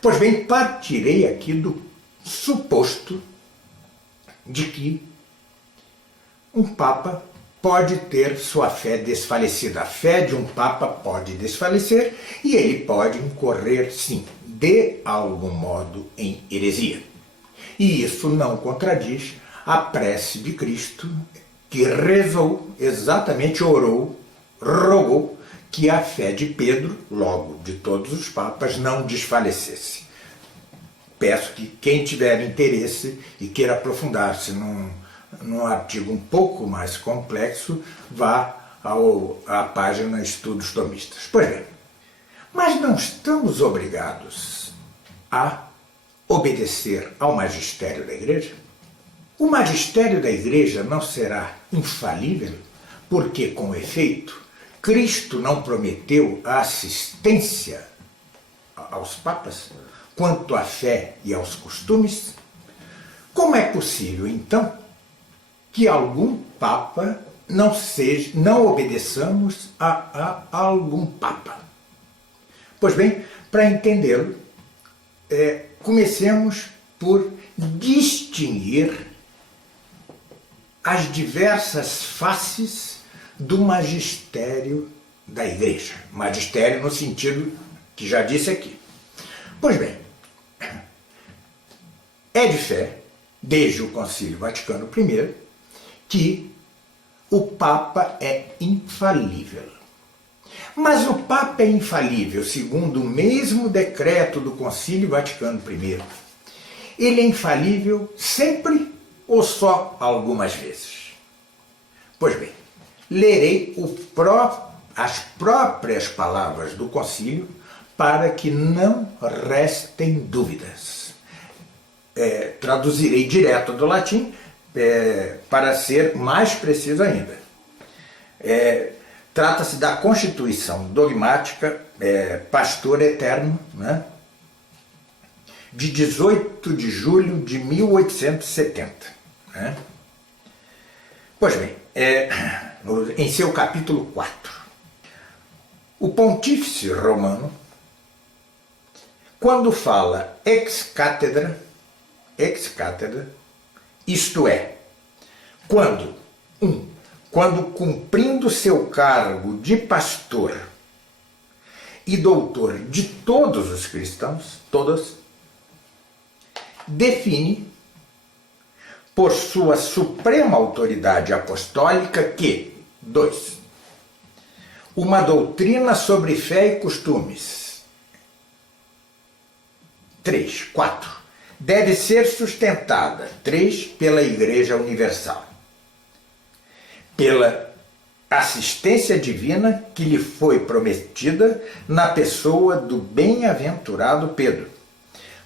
Pois bem, partirei aqui do suposto de que um Papa pode ter sua fé desfalecida. A fé de um Papa pode desfalecer e ele pode incorrer, sim, de algum modo em heresia. E isso não contradiz a prece de Cristo, que rezou, exatamente orou, rogou, que a fé de Pedro, logo de todos os papas, não desfalecesse. Peço que quem tiver interesse e queira aprofundar-se num artigo um pouco mais complexo, vá à página Estudos Tomistas. Pois bem, mas não estamos obrigados a obedecer ao magistério da Igreja? O magistério da Igreja não será infalível, porque, com efeito, Cristo não prometeu a assistência aos papas quanto à fé e aos costumes? Como é possível, então, que algum papa não obedeçamos a algum papa? Pois bem, para entendê-lo, comecemos por distinguir as diversas faces do magistério da Igreja. Magistério no sentido que já disse aqui. Pois bem, é de fé, desde o Concílio Vaticano I, que o Papa é infalível. Mas o Papa é infalível, segundo o mesmo decreto do Concílio Vaticano I. Ele é infalível sempre ou só algumas vezes? Pois bem, lerei as próprias palavras do concílio para que não restem dúvidas. Traduzirei direto do latim para ser mais preciso ainda. Trata-se da Constituição Dogmática Pastor Eterno, né, de 18 de julho de 1870. Né? Pois bem, em seu capítulo 4, o pontífice romano, quando fala ex cathedra, isto é, quando cumprindo seu cargo de pastor e doutor de todos os cristãos, define, por sua suprema autoridade apostólica, que 2. Uma doutrina sobre fé e costumes. 4. Deve ser sustentada, 3. Pela Igreja Universal, pela assistência divina que lhe foi prometida na pessoa do bem-aventurado Pedro.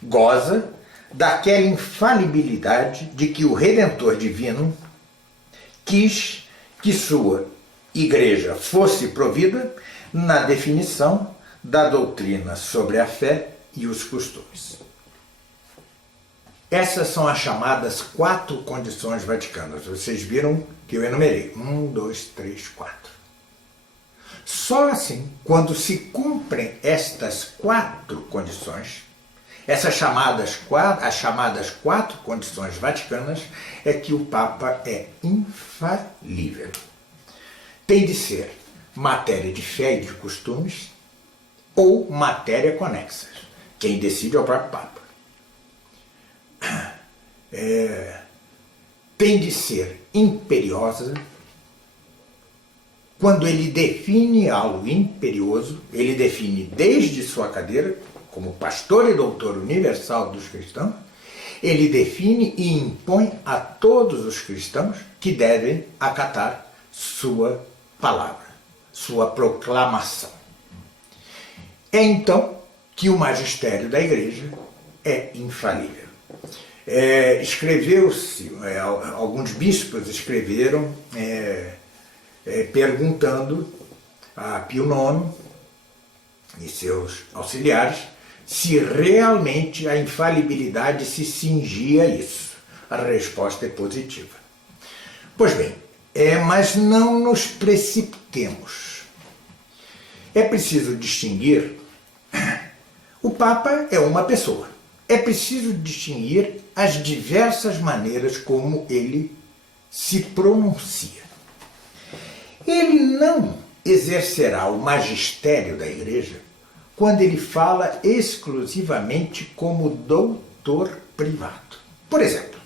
Goza daquela infalibilidade de que o Redentor Divino quis que sua Igreja fosse provida na definição da doutrina sobre a fé e os costumes. Essas são as chamadas 4 condições vaticanas. Vocês viram que eu enumerei. 1, 2, 3, 4. Só assim, quando se cumprem estas 4 condições, as chamadas 4 condições vaticanas, é que o Papa é infalível. Tem de ser matéria de fé e de costumes ou matéria conexa. Quem decide é o próprio Papa. Tem de ser imperiosa. Quando ele define algo imperioso, ele define desde sua cadeira, como pastor e doutor universal dos cristãos, ele define e impõe a todos os cristãos que devem acatar sua palavra, sua proclamação. É então que o magistério da Igreja é infalível. Alguns bispos escreveram perguntando a Pio IX e seus auxiliares se realmente a infalibilidade se cingia a isso. A resposta é positiva. Pois bem, mas não nos precipitemos. É preciso distinguir O Papa é uma pessoa. É preciso distinguir as diversas maneiras como ele se pronuncia. Ele não exercerá o magistério da Igreja quando ele fala exclusivamente como doutor privado. Por exemplo,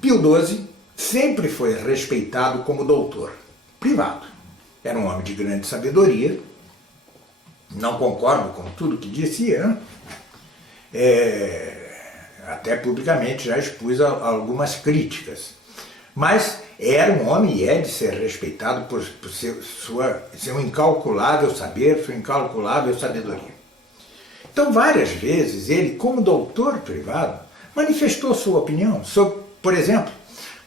Pio XII sempre foi respeitado como doutor privado. Era um homem de grande sabedoria, não concordo com tudo que dizia, né? Até publicamente já expus algumas críticas, mas era um homem e é de ser respeitado por seu incalculável saber, sua incalculável sabedoria. Então, várias vezes, ele, como doutor privado, manifestou sua opinião sobre, por exemplo,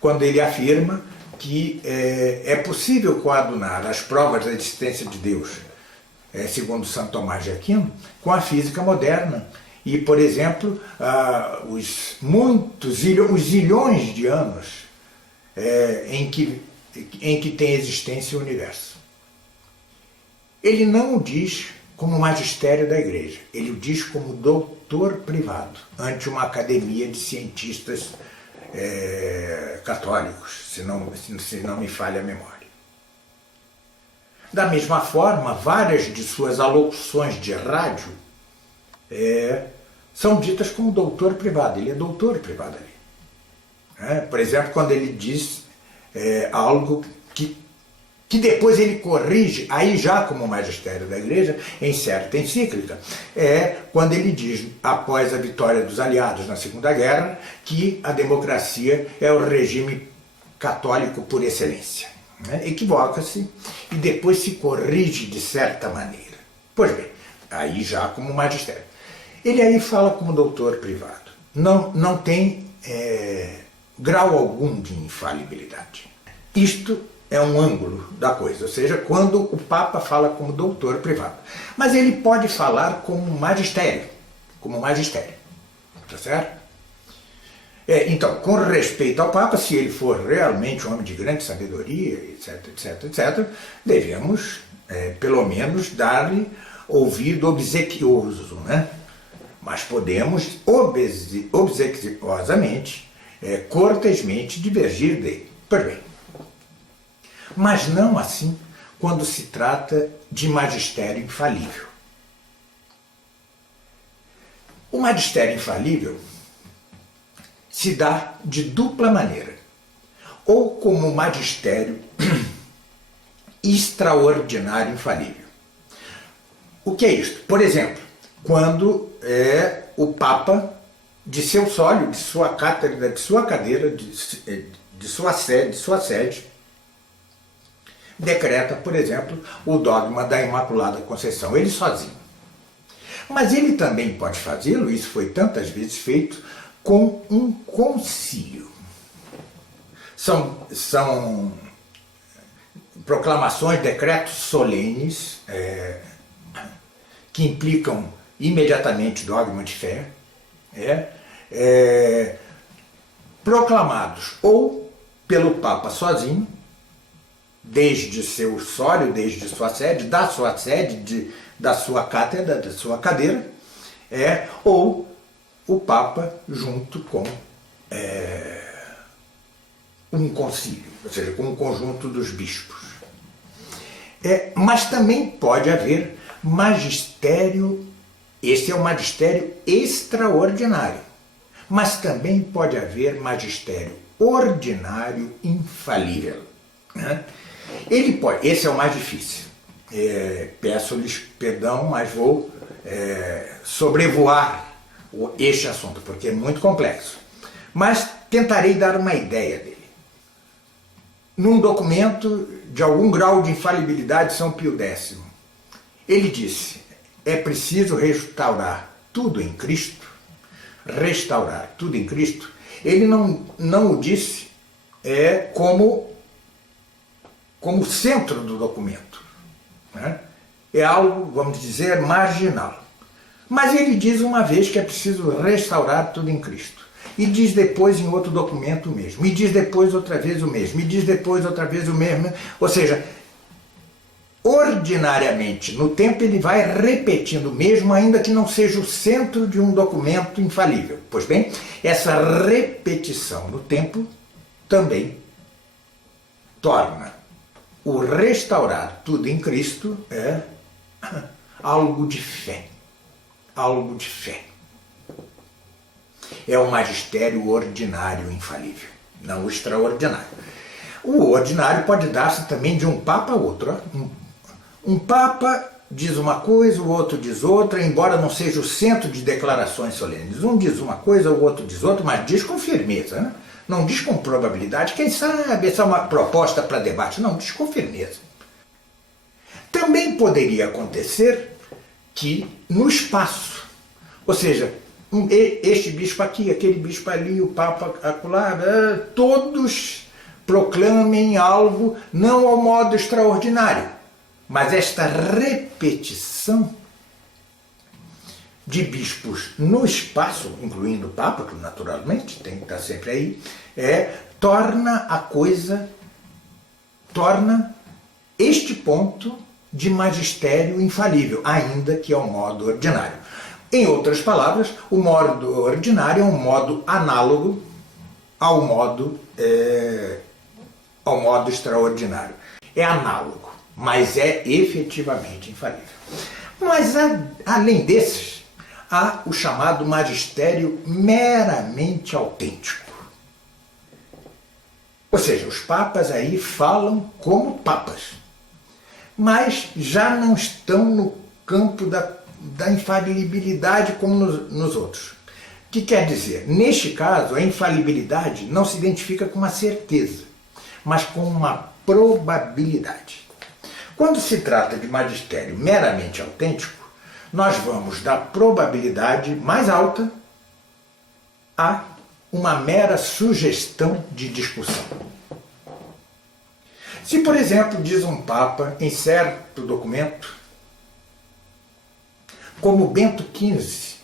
quando ele afirma que é possível coadunar as provas da existência de Deus, segundo Santo Tomás de Aquino, com a física moderna. E, por exemplo, os zilhões de anos em que tem existência o universo. Ele não o diz como magistério da Igreja, ele o diz como doutor privado, ante uma academia de cientistas católicos, se não me falha a memória. Da mesma forma, várias de suas alocuções de rádio são ditas como doutor privado. Ele é doutor privado ali. Por exemplo, quando ele diz algo que depois ele corrige, aí já como magistério da Igreja, em certa encíclica, quando ele diz, após a vitória dos aliados na Segunda Guerra, que a democracia é o regime católico por excelência. Equivoca-se e depois se corrige de certa maneira. Pois bem, aí já como magistério. Ele aí fala como doutor privado. Não tem grau algum de infalibilidade. Isto é um ângulo da coisa, ou seja, quando o Papa fala como doutor privado. Mas ele pode falar como magistério, tá certo? Então, com respeito ao Papa, se ele for realmente um homem de grande sabedoria, etc., devemos, pelo menos, dar-lhe ouvido obsequioso, né? Mas podemos obsequiosamente, cortesmente, divergir dele. Pois bem, mas não assim quando se trata de magistério infalível. O magistério infalível se dá de dupla maneira, ou como magistério extraordinário infalível. O que é isto? Por exemplo, quando o Papa, de seu sólio, de sua cátedra, de sua cadeira, de sua sede, decreta, por exemplo, o dogma da Imaculada Conceição, ele sozinho. Mas ele também pode fazê-lo, isso foi tantas vezes feito, com um concílio. São proclamações, decretos solenes, que implicam imediatamente dogma de fé, proclamados ou pelo Papa sozinho, desde seu sólio, desde sua sede, da sua cátedra, da sua cadeira, ou o Papa junto com um concílio, ou seja, com um conjunto dos bispos. Mas também pode haver magistério, esse é o magistério extraordinário, mas também pode haver magistério ordinário infalível, né? Ele pode, esse é o mais difícil. Peço-lhes perdão, mas vou sobrevoar este assunto, porque é muito complexo. Mas tentarei dar uma ideia dele. Num documento de algum grau de infalibilidade, São Pio X, ele disse: é preciso restaurar tudo em Cristo. Restaurar tudo em Cristo. Ele não o disse como centro do documento, né? É algo, vamos dizer, marginal. Mas ele diz uma vez que é preciso restaurar tudo em Cristo. E diz depois em outro documento o mesmo. E diz depois outra vez o mesmo. E diz depois outra vez o mesmo. Ou seja, ordinariamente, no tempo, ele vai repetindo mesmo, ainda que não seja o centro de um documento infalível. Pois bem, essa repetição no tempo também torna o restaurar tudo em Cristo algo de fé. Algo de fé. É o magistério ordinário infalível, não o extraordinário. O ordinário pode dar-se também de um papa a outro. Um papa diz uma coisa, o outro diz outra, embora não seja o centro de declarações solenes. Um diz uma coisa, o outro diz outra, mas diz com firmeza, né? Não diz com probabilidade. Quem sabe essa é uma proposta para debate. Não, diz com firmeza. Também poderia acontecer que no espaço, ou seja, este bispo aqui, aquele bispo ali, o papa acolá, todos proclamem algo não ao modo extraordinário, mas esta repetição de bispos no espaço, incluindo o papa, que naturalmente tem que estar sempre aí, torna este ponto de magistério infalível, ainda que ao modo ordinário. Em outras palavras, o modo ordinário é um modo análogo ao modo extraordinário. É análogo, mas é efetivamente infalível. Mas, além desses, há o chamado magistério meramente autêntico. Ou seja, os papas aí falam como papas, mas já não estão no campo da infalibilidade como nos outros. O que quer dizer? Neste caso, a infalibilidade não se identifica com uma certeza, mas com uma probabilidade. Quando se trata de magistério meramente autêntico, nós vamos da probabilidade mais alta a uma mera sugestão de discussão. Se, por exemplo, diz um papa em certo documento, como Bento XV,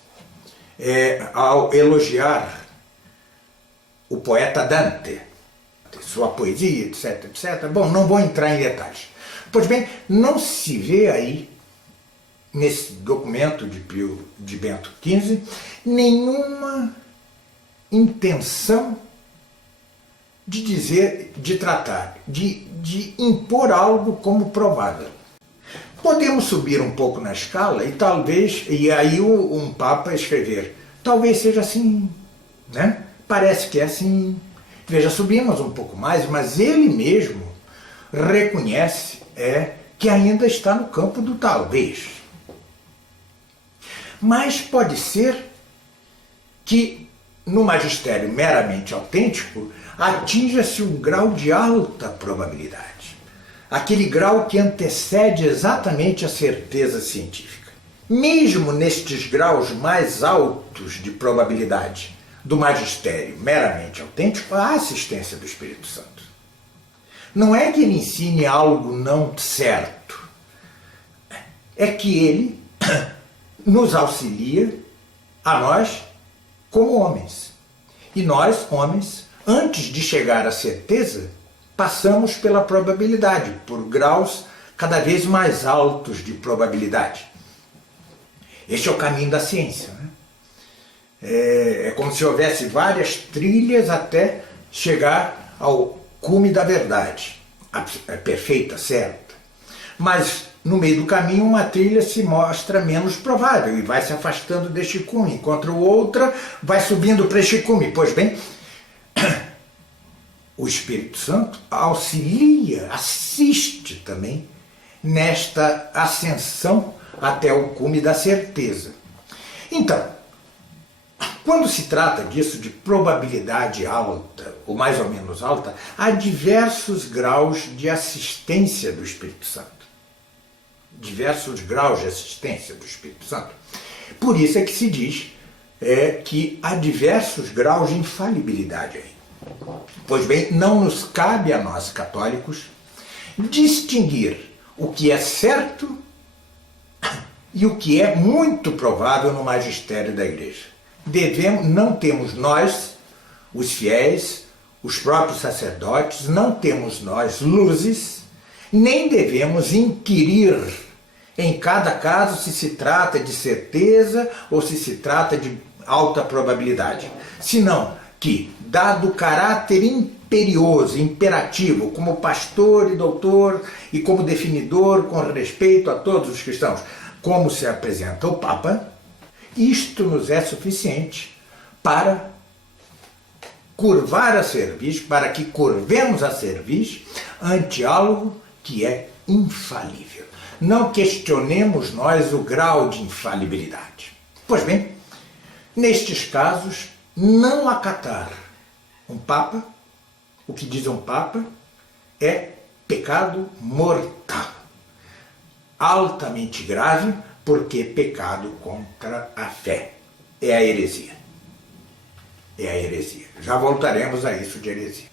ao elogiar o poeta Dante, sua poesia, etc, etc. Bom, não vou entrar em detalhes. Pois bem, não se vê aí, nesse documento de Bento XV, nenhuma intenção de tratar, de impor algo como provável. Podemos subir um pouco na escala e aí um papa escrever, talvez seja assim, né? Parece que é assim. Veja, subimos um pouco mais, mas ele mesmo reconhece que ainda está no campo do talvez. Mas pode ser que no magistério meramente autêntico atinja-se um grau de alta probabilidade. Aquele grau que antecede exatamente a certeza científica. Mesmo nestes graus mais altos de probabilidade do magistério meramente autêntico, há assistência do Espírito Santo. Não é que ele ensine algo não certo, é que ele nos auxilia a nós como homens. E nós, homens, antes de chegar à certeza, passamos pela probabilidade, por graus cada vez mais altos de probabilidade. Este é o caminho da ciência, né? É como se houvesse várias trilhas até chegar ao cume da verdade, a perfeita, certa. Mas no meio do caminho uma trilha se mostra menos provável e vai se afastando deste cume, enquanto outra vai subindo para este cume. Pois bem, o Espírito Santo auxilia, assiste também nesta ascensão até o cume da certeza. Então, quando se trata disso, de probabilidade alta, ou mais ou menos alta, há diversos graus de assistência do Espírito Santo. Diversos graus de assistência do Espírito Santo. Por isso é que se diz que há diversos graus de infalibilidade aí. Pois bem, não nos cabe a nós, católicos, distinguir o que é certo e o que é muito provável no magistério da Igreja. Não temos nós, os fiéis, os próprios sacerdotes, não temos nós, luzes, nem devemos inquirir em cada caso se trata de certeza ou se trata de alta probabilidade, senão que, dado o caráter imperioso, imperativo, como pastor e doutor e como definidor com respeito a todos os cristãos, como se apresenta o Papa, isto nos é suficiente para curvar a cerviz, para que curvemos a cerviz ante algo que é infalível. Não questionemos nós o grau de infalibilidade. Pois bem, nestes casos, não acatar um Papa, o que diz um Papa, é pecado mortal. Altamente grave, porque pecado contra a fé. É a heresia. É a heresia. Já voltaremos a isso de heresia.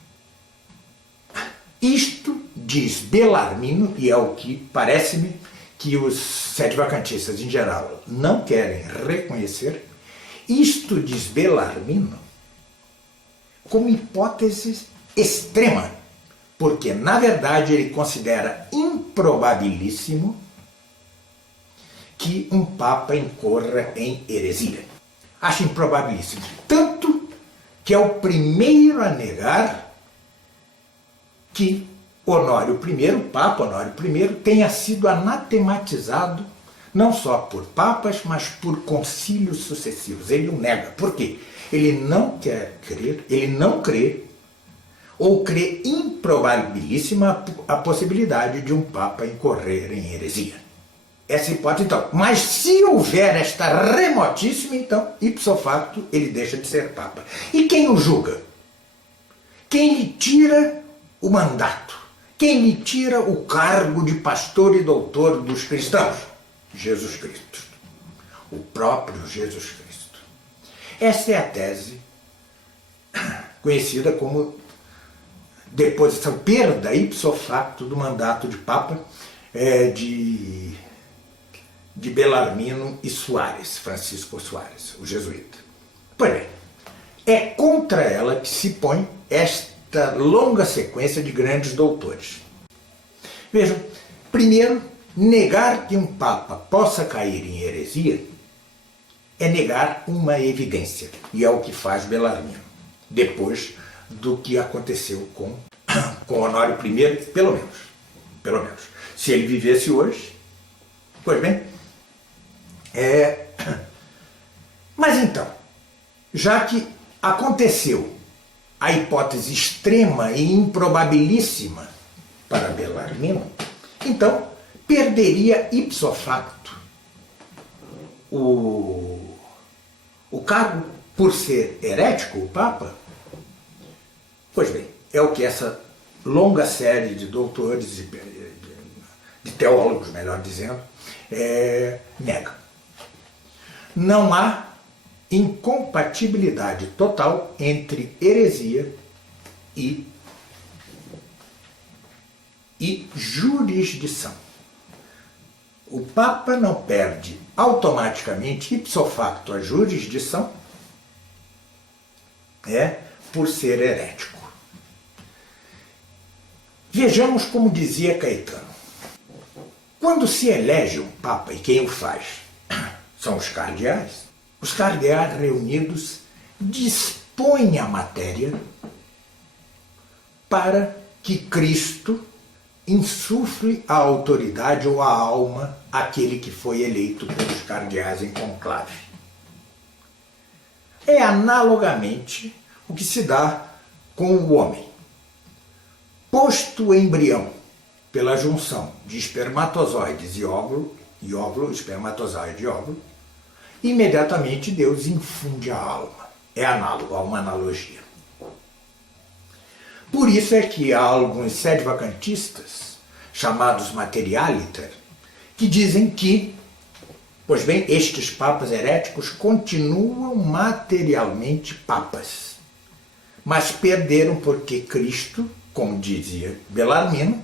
Isto diz Belarmino, e é o que parece-me que os sedevacantistas em geral não querem reconhecer, isto diz Belarmino como hipótese extrema, porque na verdade ele considera improbabilíssimo que um Papa incorra em heresia. Acho improbabilíssimo. Tanto que é o primeiro a negar que Honório I, o Papa Honório I, tenha sido anatematizado não só por papas, mas por concílios sucessivos. Ele o nega. Por quê? Ele não quer crer, ele não crê, ou crê improbabilíssima a possibilidade de um Papa incorrer em heresia. Essa hipótese, então. Mas se houver esta remotíssima, então, ipso facto, ele deixa de ser Papa. E quem o julga? Quem lhe tira o mandato? Quem lhe tira o cargo de pastor e doutor dos cristãos? Jesus Cristo. O próprio Jesus Cristo. Essa é a tese conhecida como deposição, perda ipso facto do mandato de Papa de Belarmino e Soares, Francisco Soares, o jesuíta. Pois bem, é contra ela que se põe esta longa sequência de grandes doutores. Vejam, primeiro, negar que um Papa possa cair em heresia é negar uma evidência, e é o que faz Belarmino, depois do que aconteceu com Honório I, pelo menos. Se ele vivesse hoje, pois bem, mas então, já que aconteceu a hipótese extrema e improbabilíssima para Belarmino, então perderia ipso facto o cargo por ser herético, o Papa? Pois bem, é o que essa longa série de doutores, de teólogos, melhor dizendo, nega. Não há incompatibilidade total entre heresia e jurisdição. O Papa não perde automaticamente, ipso facto, a jurisdição por ser herético. Vejamos como dizia Caetano. Quando se elege um Papa, e quem o faz são os cardeais reunidos dispõem a matéria para que Cristo insufle a autoridade ou a alma àquele que foi eleito pelos cardeais em conclave. É analogamente o que se dá com o homem. Posto o embrião pela junção de espermatozoides e óvulo, espermatozoide e óvulo, imediatamente Deus infunde a alma. É análogo, há uma analogia. Por isso é que há alguns sedevacantistas, chamados materialiter, que dizem que, pois bem, estes papas heréticos continuam materialmente papas, mas perderam porque Cristo, como dizia Belarmino,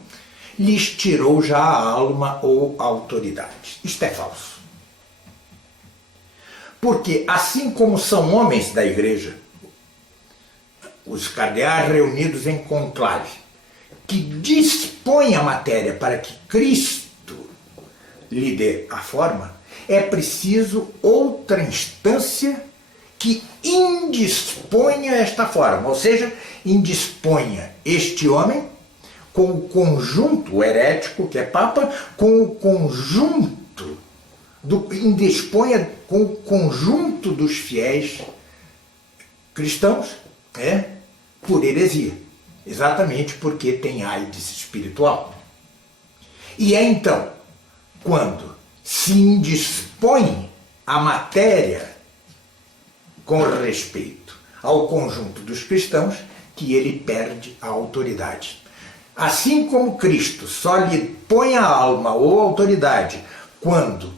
lhes tirou já a alma ou a autoridade. Isto é falso. Porque, assim como são homens da igreja, os cardeais reunidos em conclave, que dispõem dispõe a matéria para que Cristo lhe dê a forma, é preciso outra instância que indisponha esta forma, ou seja, indisponha este homem com o conjunto herético, que é Papa, com o conjunto, indisponha com o conjunto dos fiéis cristãos, por heresia, exatamente porque tem AIDS espiritual. E é então, quando se indispõe a matéria com respeito ao conjunto dos cristãos, que ele perde a autoridade. Assim como Cristo só lhe põe a alma ou autoridade quando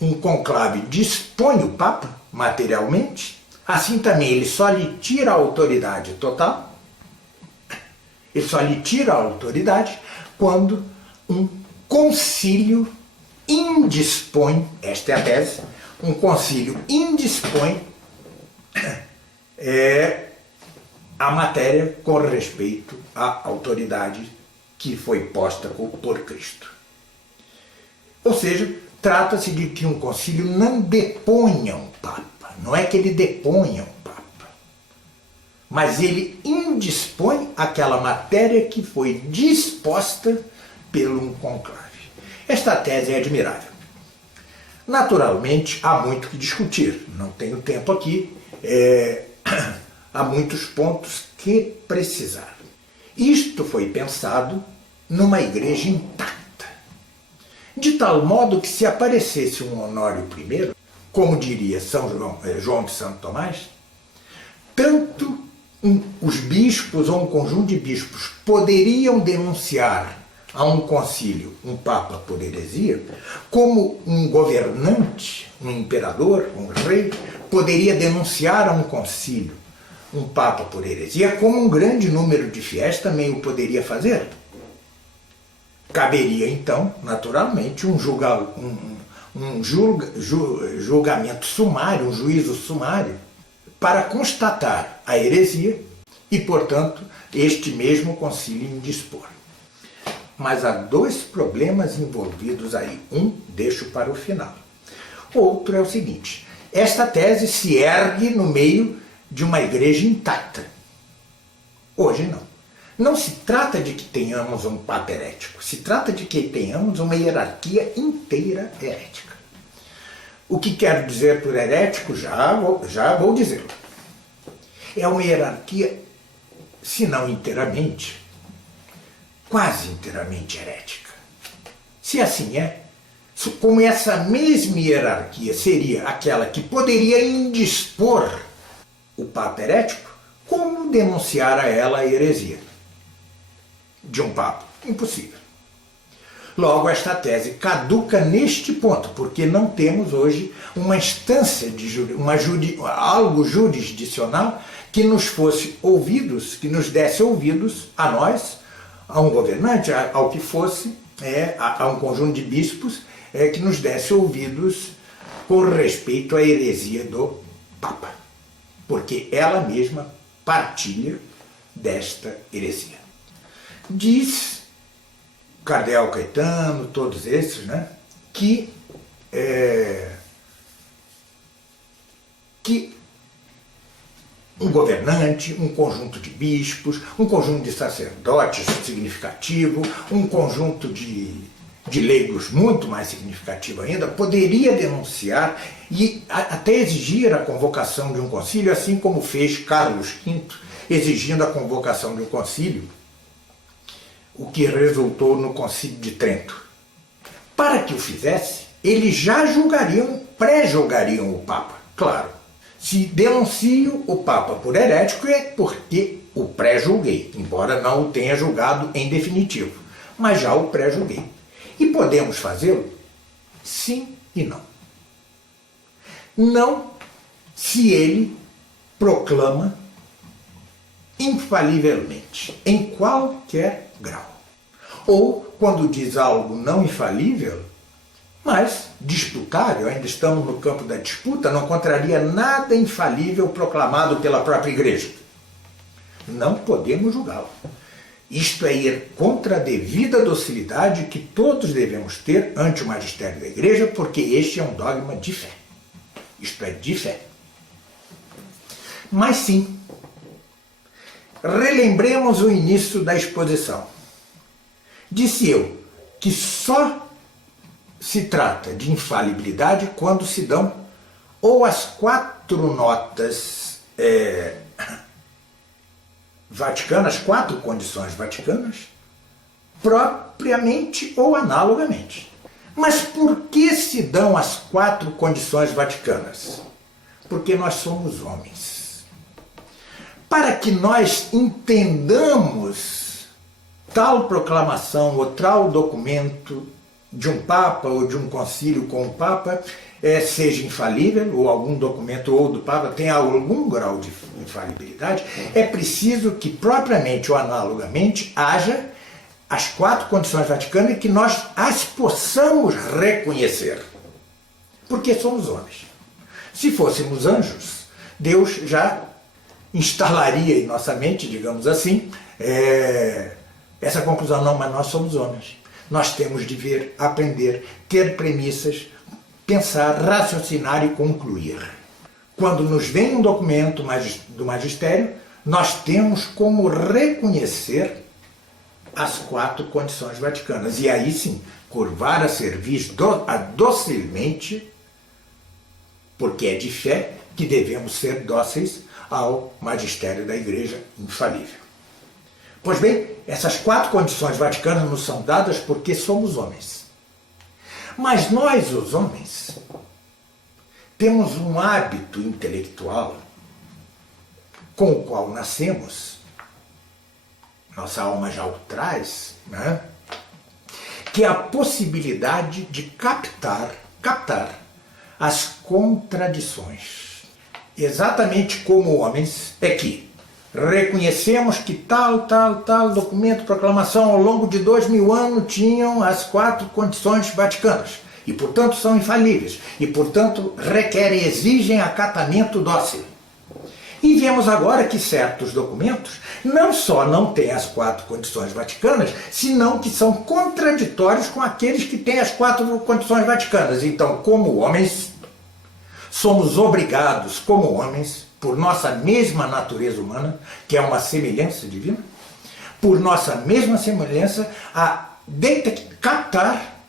um conclave dispõe o Papa materialmente, assim também ele só lhe tira a autoridade total, ele só lhe tira a autoridade quando um concílio indispõe, esta é a tese, um concílio indispõe a matéria com respeito à autoridade que foi posta por Cristo. Ou seja, trata-se de que um concílio não deponha um Papa, não é que ele deponha um Papa, mas ele indispõe aquela matéria que foi disposta pelo conclave. Esta tese é admirável. Naturalmente, há muito que discutir, não tenho tempo aqui, há muitos pontos que precisar. Isto foi pensado numa igreja intacta, de tal modo que se aparecesse um Honório I, como diria João de Santo Tomás, tanto os bispos ou um conjunto de bispos poderiam denunciar a um concílio um papa por heresia, como um governante, um imperador, um rei, poderia denunciar a um concílio um papa por heresia, como um grande número de fiéis também o poderia fazer. Caberia então, naturalmente, um julgamento sumário, um juízo sumário, para constatar a heresia e, portanto, este mesmo concílio indispor. Mas há dois problemas envolvidos aí. Um deixo para o final. Outro é o seguinte: esta tese se ergue no meio de uma igreja intacta. Hoje não. Não se trata de que tenhamos um papa herético, se trata de que tenhamos uma hierarquia inteira herética. O que quero dizer por herético, já vou dizer. É uma hierarquia, se não inteiramente, quase inteiramente herética. Se assim é, como essa mesma hierarquia seria aquela que poderia indispor o Papa herético, como denunciar a ela a heresia de um Papa? Impossível. Logo, esta tese caduca neste ponto, porque não temos hoje uma instância, algo jurisdicional que nos fosse ouvidos, que nos desse ouvidos a nós, a um governante, ao que fosse, a um conjunto de bispos, que nos desse ouvidos com respeito à heresia do Papa, porque ela mesma partilha desta heresia. Diz Cardeal Caetano, todos esses, que um governante, um conjunto de bispos, um conjunto de sacerdotes significativo, um conjunto de leigos muito mais significativo ainda, poderia denunciar e até exigir a convocação de um concílio, assim como fez Carlos V, exigindo a convocação de um concílio, o que resultou no Concílio de Trento. Para que o fizesse, eles já pré-julgariam o Papa. Claro, se denuncio o Papa por herético é porque o pré-julguei, embora não o tenha julgado em definitivo, mas já o pré-julguei. E podemos fazê-lo? Sim e não. Não se ele proclama infalivelmente, em qualquer grau. Ou quando diz algo não infalível, mas disputável, ainda estamos no campo da disputa, não contraria nada infalível proclamado pela própria Igreja. Não podemos julgá-lo. Isto é ir contra a devida docilidade que todos devemos ter ante o magistério da Igreja, porque este é um dogma de fé. Isto é, de fé. Mas sim, relembremos o início da exposição. Disse eu que só se trata de infalibilidade quando se dão ou as 4 notas vaticanas, 4 condições vaticanas, propriamente ou analogamente. Mas por que se dão as 4 condições vaticanas? Porque nós somos homens. Para que nós entendamos tal proclamação ou tal documento de um Papa ou de um concílio com um Papa seja infalível, ou algum documento ou do Papa tenha algum grau de infalibilidade, é preciso que propriamente ou analogamente haja as 4 condições vaticanas e que nós as possamos reconhecer. Porque somos homens. Se fôssemos anjos, Deus já instalaria em nossa mente, digamos assim, essa conclusão. Não, mas nós somos homens. Nós temos de ver, aprender, ter premissas, pensar, raciocinar e concluir. Quando nos vem um documento do magistério, nós temos como reconhecer as 4 condições vaticanas. E aí sim, curvar a cerviz docilmente, porque é de fé que devemos ser dóceis ao magistério da Igreja infalível. Pois bem, essas 4 condições vaticanas nos são dadas porque somos homens. Mas nós, os homens, temos um hábito intelectual com o qual nascemos, nossa alma já o traz, né? Que é a possibilidade de captar as contradições. Exatamente como homens é que reconhecemos que tal documento, proclamação ao longo de 2000 anos tinham as 4 condições vaticanas e, portanto, são infalíveis e, portanto, requerem, exigem acatamento dócil. E vemos agora que certos documentos não só não têm as 4 condições vaticanas, senão que são contraditórios com aqueles que têm as 4 condições vaticanas. Então, como homens, somos obrigados, como homens, por nossa mesma natureza humana, que é uma semelhança divina, por nossa mesma semelhança, a captar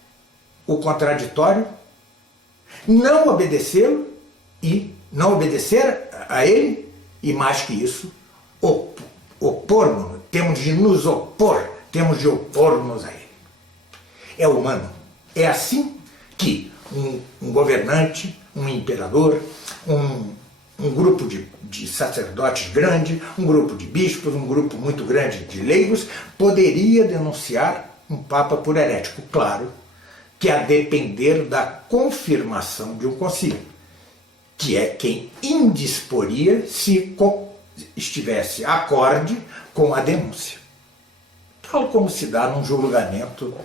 o contraditório, não obedecê-lo e não obedecer a ele, e mais que isso, opor-nos, temos de nos opor, temos de opor-nos a ele. É humano. É assim que um governante, um imperador, um grupo de sacerdotes grande, um grupo de bispos, um grupo muito grande de leigos, poderia denunciar um Papa por herético, claro, que a depender da confirmação de um concílio, que é quem indisporia se estivesse acorde com a denúncia. Tal como se dá num julgamento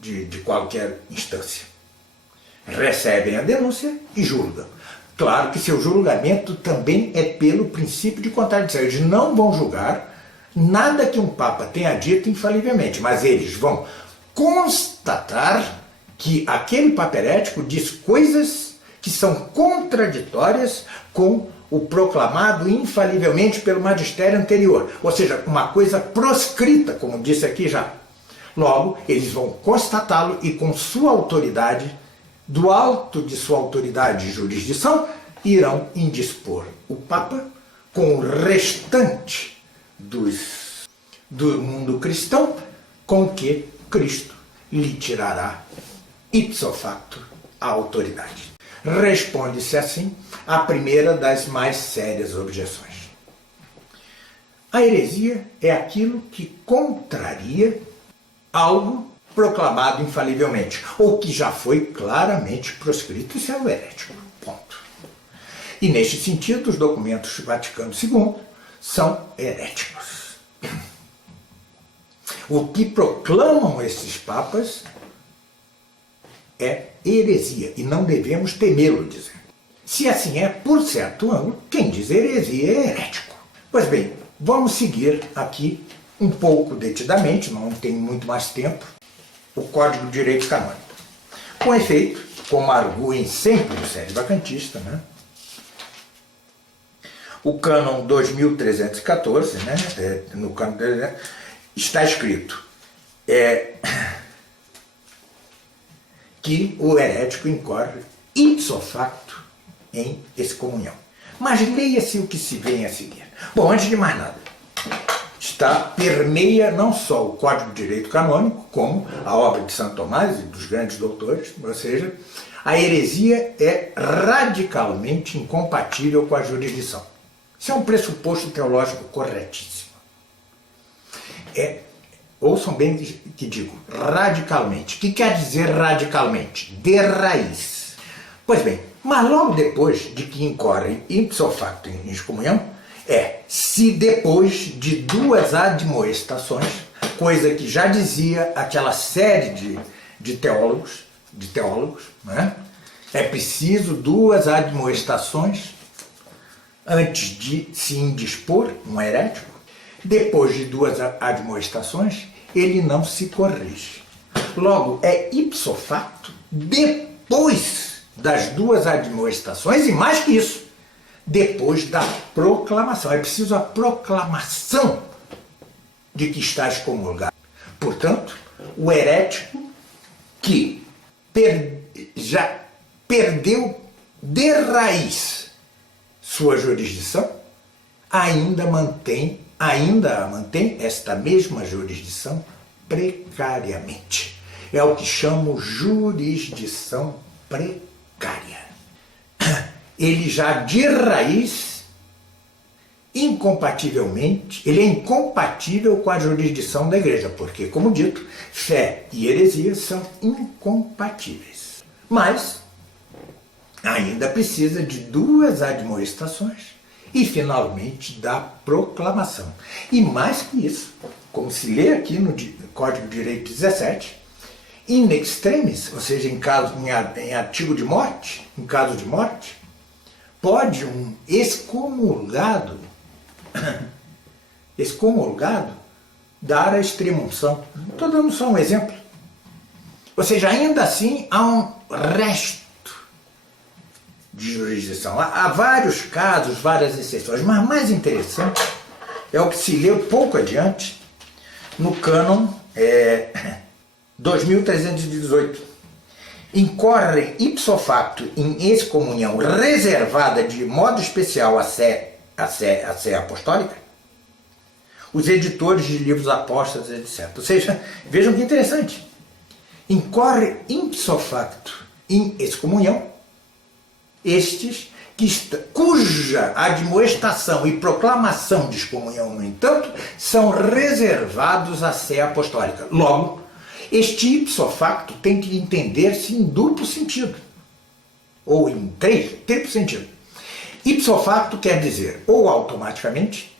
de qualquer instância. Recebem a denúncia e julgam. Claro que seu julgamento também é pelo princípio de contradição. Eles não vão julgar nada que um Papa tenha dito infalivelmente, mas eles vão constatar que aquele Papa herético diz coisas que são contraditórias com o proclamado infalivelmente pelo magistério anterior. Ou seja, uma coisa proscrita, como disse aqui já. Logo, eles vão constatá-lo e com sua autoridade, do alto de sua autoridade de jurisdição, irão indispor o Papa com o restante do mundo cristão, com que Cristo lhe tirará ipso facto a autoridade. Responde-se assim a primeira das mais sérias objeções. A heresia é aquilo que contraria algo proclamado infalivelmente, ou que já foi claramente proscrito. Isso é o herético. Ponto. E neste sentido, os documentos Vaticano II são heréticos. O que proclamam esses papas é heresia, e não devemos temê-lo dizer. Se assim é, por certo ângulo, quem diz heresia é herético. Pois bem, vamos seguir aqui um pouco detidamente, não tem muito mais tempo, o Código de Direito Canônico. Com efeito, como arguem sempre o sede vacantista, né? O cânon 2314, né? No cânon está escrito que o herético incorre ipso facto em excomunhão. Mas leia-se o que se vem a seguir. Bom, antes de mais nada, permeia não só o Código de Direito Canônico, como a obra de Santo Tomás e dos grandes doutores, ou seja, a heresia é radicalmente incompatível com a jurisdição. Isso é um pressuposto teológico corretíssimo. Ouçam bem que digo, radicalmente. O que quer dizer radicalmente? De raiz. Pois bem, mas logo depois de que incorre ipso facto em excomunhão, se depois de 2 admoestações, coisa que já dizia aquela série de teólogos, né? É preciso 2 admoestações antes de se indispor um herético. Depois de 2 admoestações, ele não se corrige. Logo, é ipso facto depois das 2 admoestações, e mais que isso, depois da proclamação. É preciso a proclamação de que está excomulgado. Portanto, o herético que já perdeu de raiz sua jurisdição, ainda mantém esta mesma jurisdição precariamente. É o que chamo jurisdição precária. Ele já de raiz, incompativelmente, ele é incompatível com a jurisdição da igreja, porque, como dito, fé e heresia são incompatíveis. Mas ainda precisa de 2 admoestações e, finalmente, da proclamação. E mais que isso, como se lê aqui no Código de Direito 17, in extremis, ou seja, em artigo de morte, em caso de morte, pode um excomulgado dar a extrema-unção. Estou dando só um exemplo. Ou seja, ainda assim há um resto de jurisdição. Há vários casos, várias exceções, mas mais interessante é o que se leu pouco adiante no cânon 2318. Incorre ipso facto em excomunhão reservada de modo especial à sé apostólica os editores de livros apóstolos, etc. Ou seja, vejam que interessante. Incorre ipso facto em excomunhão estes cuja admoestação e proclamação de excomunhão, no entanto, são reservados à sé apostólica. Logo, este ipso facto tem que entender-se em duplo sentido, ou em triplo sentido. Ipso facto quer dizer ou automaticamente,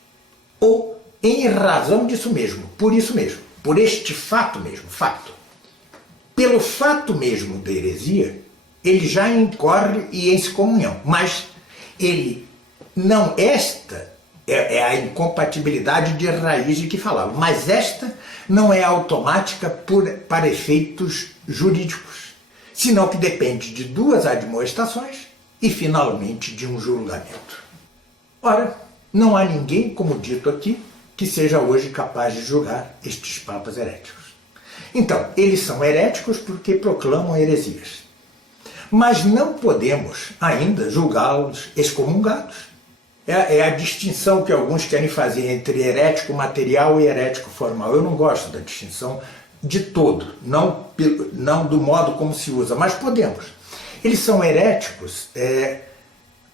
ou em razão disso mesmo, por isso mesmo, por este fato mesmo, fato. Pelo fato mesmo da heresia, ele já incorre e em excomunhão, mas ele não, esta é a incompatibilidade de raiz de que falava, mas esta não é automática para efeitos jurídicos, senão que depende de 2 admoestações e, finalmente, de um julgamento. Ora, não há ninguém, como dito aqui, que seja hoje capaz de julgar estes papas heréticos. Então, eles são heréticos porque proclamam heresias. Mas não podemos ainda julgá-los excomungados. É a distinção que alguns querem fazer entre herético material e herético formal. Eu não gosto da distinção de todo, não do modo como se usa, mas podemos. Eles são heréticos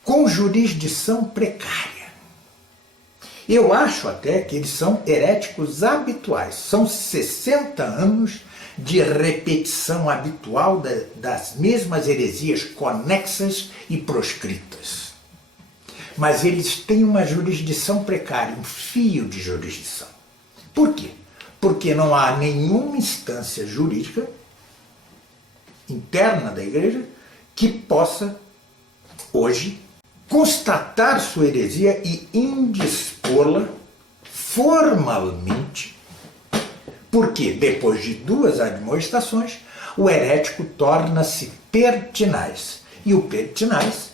com jurisdição precária. Eu acho até que eles são heréticos habituais. São 60 anos de repetição habitual das mesmas heresias conexas e proscritas. Mas eles têm uma jurisdição precária, um fio de jurisdição. Por quê? Porque não há nenhuma instância jurídica interna da igreja que possa, hoje, constatar sua heresia e indispô-la formalmente Porque depois de 2 admoestações, o herético torna-se pertinaz. E o pertinaz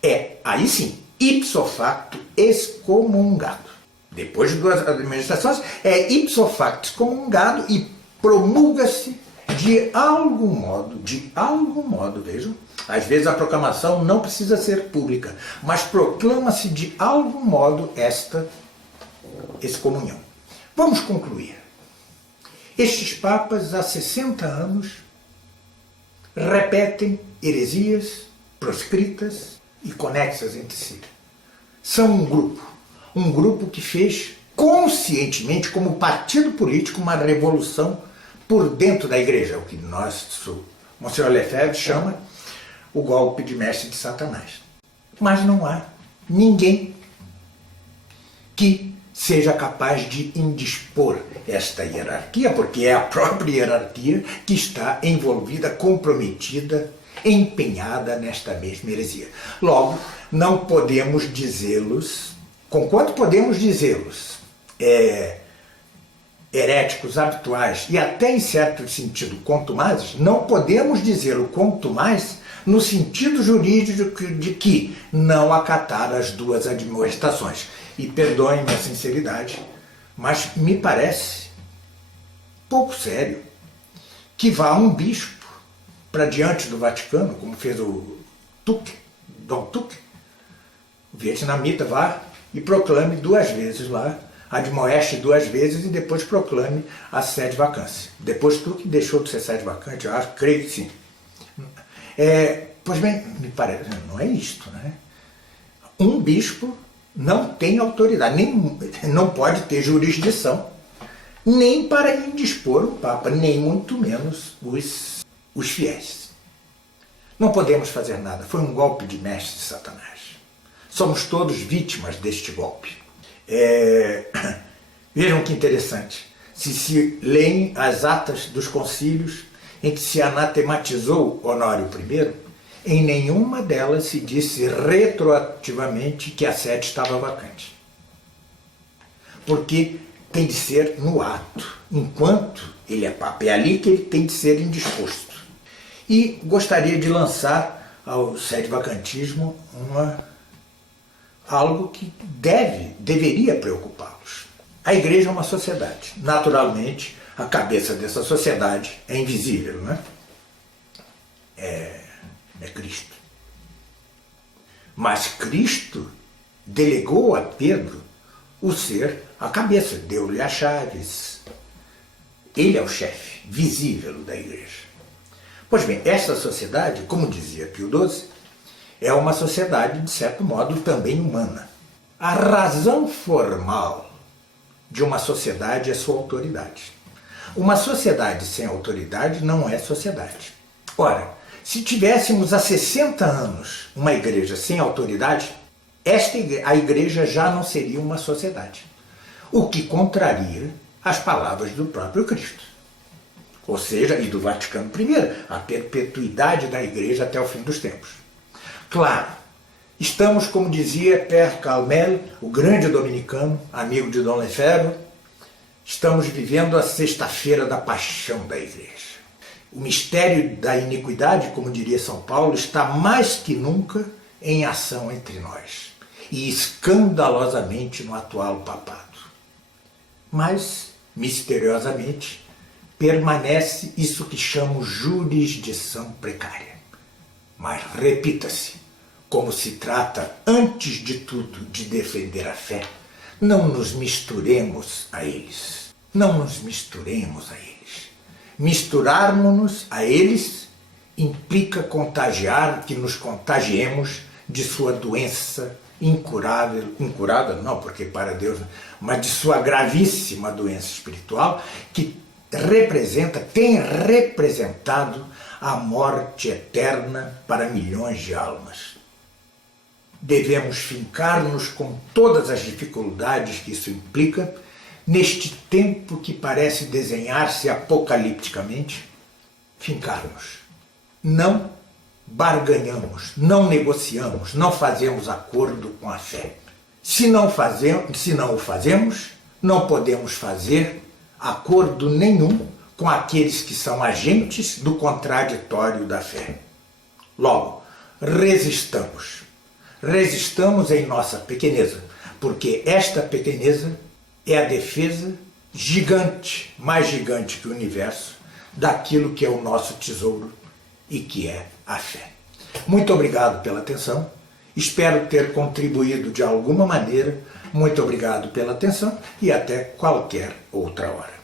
é, aí sim, ipso facto excomungado. Depois de 2 admoestações, é ipso facto excomungado e promulga-se de algum modo, vejam, às vezes a proclamação não precisa ser pública, mas proclama-se de algum modo esta excomunhão. Vamos concluir. Estes papas, há 60 anos, repetem heresias proscritas e conexas entre si. São um grupo que fez conscientemente, como partido político, uma revolução por dentro da igreja, o que Monsenhor Lefebvre chama o golpe de mestre de Satanás. Mas não há ninguém que seja capaz de indispor esta hierarquia, porque é a própria hierarquia que está envolvida, comprometida, empenhada nesta mesma heresia. Logo, não podemos dizê-los, conquanto podemos dizê-los, heréticos habituais e até em certo sentido contumazes, não podemos dizê-lo contumaz no sentido jurídico de que não acatar as 2 admoestações. E perdoem minha sinceridade, mas me parece pouco sério que vá um bispo para diante do Vaticano, como fez o Dom Tuque, o vietnamita, vá e proclame 2 vezes lá, admoeste 2 vezes e depois proclame a sede vacância. Depois Tuque deixou de ser sede vacante, eu acho, creio que sim. Pois bem, me parece, não é isto, né? Um bispo não tem autoridade, nem, não pode ter jurisdição, nem para indispor o Papa, nem muito menos os fiéis. Não podemos fazer nada, foi um golpe de mestre de Satanás. Somos todos vítimas deste golpe. Vejam que interessante, se leem as atas dos concílios em que se anatematizou Honório I, em nenhuma delas se disse retroativamente que a sede estava vacante. Porque tem de ser no ato, enquanto ele é Papa. É ali que ele tem de ser indisposto. E gostaria de lançar ao sede-vacantismo algo que deveria preocupá-los. A igreja é uma sociedade. Naturalmente, a cabeça dessa sociedade é invisível, né? É Cristo. Mas Cristo delegou a Pedro o ser a cabeça, deu-lhe as chaves. Ele é o chefe visível da igreja. Pois bem, essa sociedade, como dizia Pio XII, é uma sociedade, de certo modo, também humana. A razão formal de uma sociedade é sua autoridade. Uma sociedade sem autoridade não é sociedade. Ora, se tivéssemos há 60 anos uma igreja sem autoridade, a igreja já não seria uma sociedade. O que contraria as palavras do próprio Cristo. Ou seja, e do Vaticano I, a perpetuidade da igreja até o fim dos tempos. Claro, estamos, como dizia Père Calmel, o grande dominicano, amigo de Dom Lefebvre, estamos vivendo a sexta-feira da paixão da igreja. O mistério da iniquidade, como diria São Paulo, está mais que nunca em ação entre nós e escandalosamente no atual papado. Mas, misteriosamente, permanece isso que chamo jurisdição precária. Mas, repita-se, como se trata, antes de tudo, de defender a fé, não nos misturemos a eles. Não nos misturemos a eles. Misturarmos-nos a eles implica que nos contagiemos de sua doença incurável, porque para Deus, mas de sua gravíssima doença espiritual, que tem representado a morte eterna para milhões de almas. Devemos fincar-nos com todas as dificuldades que isso implica, neste tempo que parece desenhar-se apocalipticamente, fincar-nos. Não barganhamos, não negociamos, não fazemos acordo com a fé. Se não o fazemos, não podemos fazer acordo nenhum com aqueles que são agentes do contraditório da fé. Logo, resistamos. Resistamos em nossa pequeneza, porque esta pequeneza é a defesa gigante, mais gigante que o universo, daquilo que é o nosso tesouro e que é a fé. Muito obrigado pela atenção. Espero ter contribuído de alguma maneira. Muito obrigado pela atenção e até qualquer outra hora.